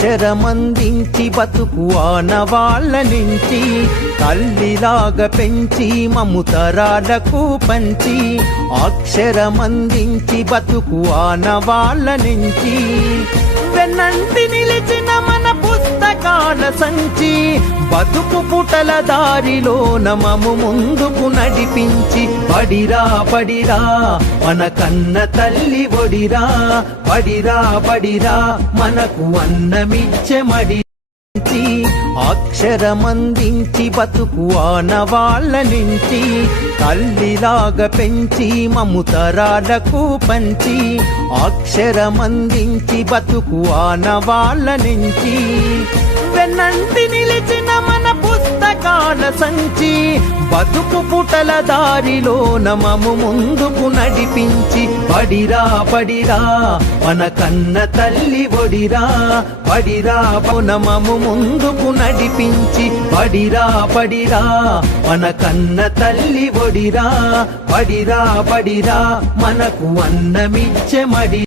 అక్షరమందించి బతుకు ఆనవాళ్ళ నుంచి తల్లిలాగా పెంచి మముతరాలకు పంచి అక్షరమందించి బతుకు ఆనవాళ్ళ నుంచి వెన్నంటి నిలిచిన మన పుస్తకాల సంచి బతుకు పుటల దారిలో నమము ముందుకు నడిపించి పడిరా పడిరా మన కన్న తల్లి ఒడిరా పడిరా పడిరా మనకు అన్నమిచ్చే మడి అక్షరమందించి బతుకు ఆనవాళ్ళ నుంచి తల్లిలాగా పెంచి మముతరాలకు పంచి అక్షరమందించి బతుకు ఆనవాళ్ళ నుంచి వెన్నంటి నిలిచిన మన పుస్తకాల సంచి బతుకు పుటల దారిలో నమము ముందుకు నడిపించి పడిరా పడిరా మన కన్న తల్లి ఒడిరా పడిరా నమము ముందుకు నడిపించి పడిరా పడిరా మన కన్న తల్లి ఒడిరా పడిరా పడిరా మనకు అన్నమిచ్చే మడి